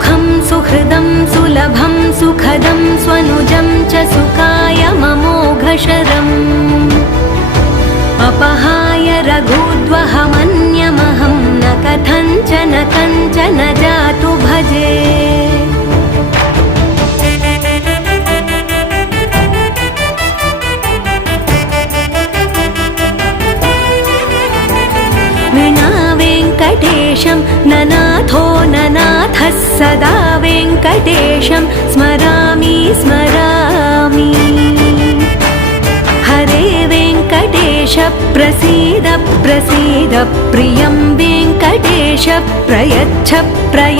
सुखं सुहृदं सुलभं सुखदं स्वनुजं च सुखाय ममोघशरम् अपहाय रघुद्वहमन्यमहं न कथञ्चन कञ्चन जातु भजे। विना वेङ्कटेशं ननाथो ननाथः सदा वेङ्कटेशं स्मरामि स्मरामि। हरे वेङ्कटेश प्रसीद प्रसीद प्रियं वेङ्कटेश प्रयच्छ प्रयच्छ।